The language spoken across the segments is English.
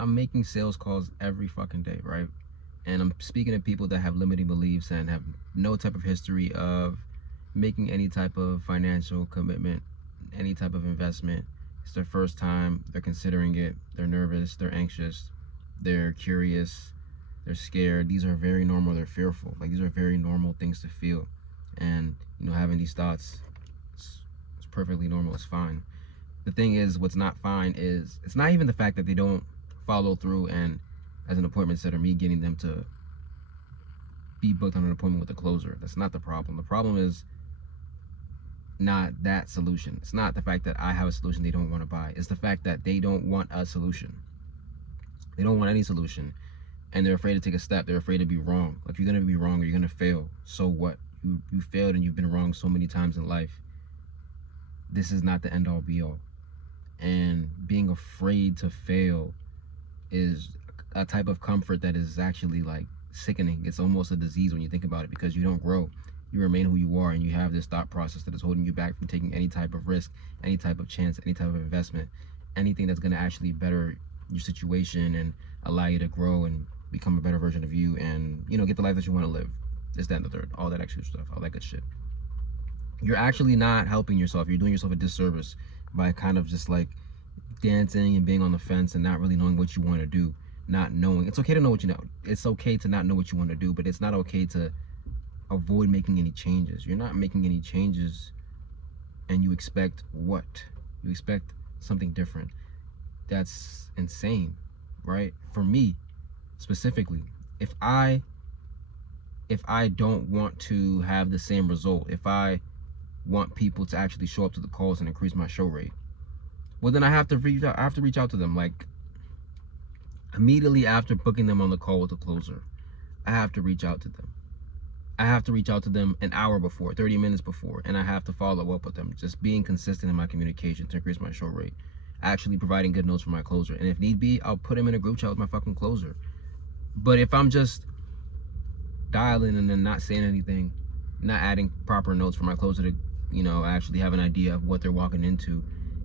I'm making sales calls every fucking day, right? And I'm speaking to people that have limiting beliefs and have no type of history of making any type of financial commitment, any type of investment. It's their first time, they're considering it, they're nervous, they're anxious, they're curious, they're scared. These are very normal, they're fearful. Like, these are very normal things to feel. And, having these thoughts, it's perfectly normal, it's fine. The thing is, what's not fine is, it's not even the fact that they don't follow through and, as an appointment setter, me getting them to be booked on an appointment with a closer. That's not the problem. The problem is not that solution. It's not the fact that I have a solution they don't want to buy. It's the fact that they don't want a solution. They don't want any solution. And they're afraid to take a step. They're afraid to be wrong. Like, you're going to be wrong or you're going to fail. So what? You failed and you've been wrong so many times in life. This is not the end all be all. And being afraid to fail is a type of comfort that is actually like sickening. It's almost a disease when you think about it, because you don't grow. You remain who you are, and you have this thought process that is holding you back from taking any type of risk, any type of chance, any type of investment, anything that's going to actually better your situation and allow you to grow and become a better version of you and, get the life that you want to live. This, that, and the third. All that extra stuff. All that good shit. You're actually not helping yourself. You're doing yourself a disservice by kind of just like dancing and being on the fence and not really knowing what you want to do. Not knowing. It's okay to know what you know. It's okay to not know what you want to do, but it's not okay to avoid making any changes. You're not making any changes, and you expect what? You expect something different. That's insane, right? For me, specifically, if I don't want to have the same result, if I want people to actually show up to the calls and increase my show rate, well, then I have to reach out to them. Like, immediately after booking them on the call with the closer, I have to reach out to them. I have to reach out to them an hour before, 30 minutes before, and I have to follow up with them. Just being consistent in my communication to increase my show rate. Actually providing good notes for my closer. And if need be, I'll put him in a group chat with my fucking closer. But if I'm just dialing and then not saying anything, not adding proper notes for my closer to, actually have an idea of what they're walking into,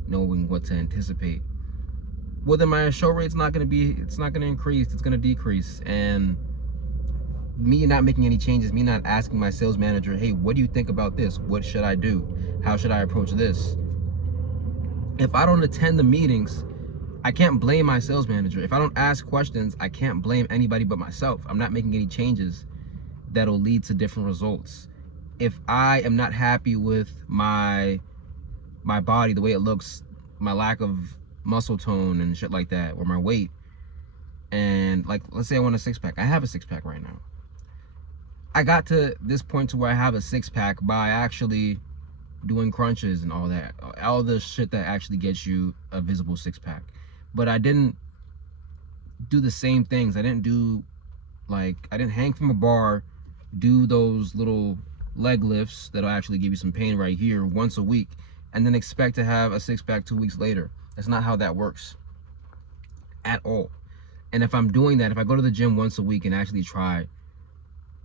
knowing what to anticipate, well, then my show rate's not going to increase, it's going to decrease. And me not making any changes, me not asking my sales manager, hey, what do you think about this? What should I do? How should I approach this? If I don't attend the meetings, I can't blame my sales manager. If I don't ask questions, I can't blame anybody but myself. I'm not making any changes that'll lead to different results. If I am not happy with my body, the way it looks, my lack of muscle tone and shit like that, or my weight, and like, let's say I want a six-pack. I have a six-pack right now. I got to this point to where I have a six-pack by actually doing crunches and all that, all the shit that actually gets you a visible six-pack. But I didn't do the same things. I didn't hang from a bar, do those little leg lifts that'll actually give you some pain right here once a week, and then expect to have a six-pack 2 weeks later. That's not how that works at all. And if I'm doing that, if I go to the gym once a week and actually try,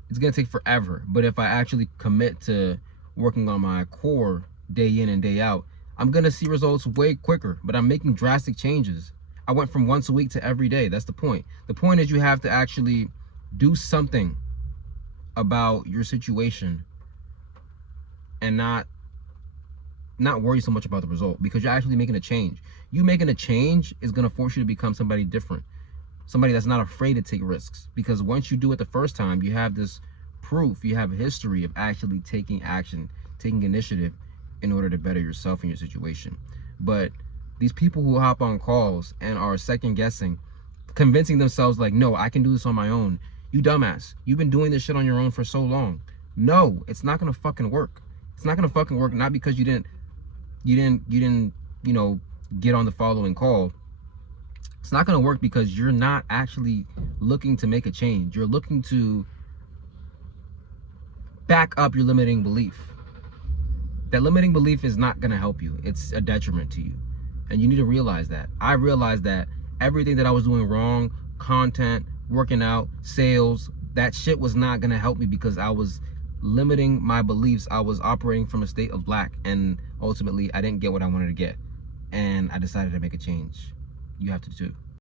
it's gonna take forever. But if I actually commit to working on my core day in and day out, I'm gonna see results way quicker. But I'm making drastic changes. I went from once a week to every day. That's the point. The point is, you have to actually do something about your situation and not worry so much about the result, because you're actually making a change. You making a change is gonna force you to become somebody different. Somebody that's not afraid to take risks, because once you do it the first time, you have this proof, you have a history of actually taking action, taking initiative in order to better yourself and your situation. But these people who hop on calls and are second guessing, convincing themselves like, no, I can do this on my own. You dumbass, you've been doing this shit on your own for so long. No, it's not gonna fucking work. It's not gonna fucking work, not because you didn't, get on the following call. It's not gonna work because you're not actually looking to make a change. You're looking to back up your limiting belief. That limiting belief is not gonna help you. It's a detriment to you. And you need to realize that. I realized that everything that I was doing wrong, content, working out, sales, that shit was not gonna help me, because I was limiting my beliefs. I was operating from a state of lack, and ultimately I didn't get what I wanted to get. And I decided to make a change. You have to too.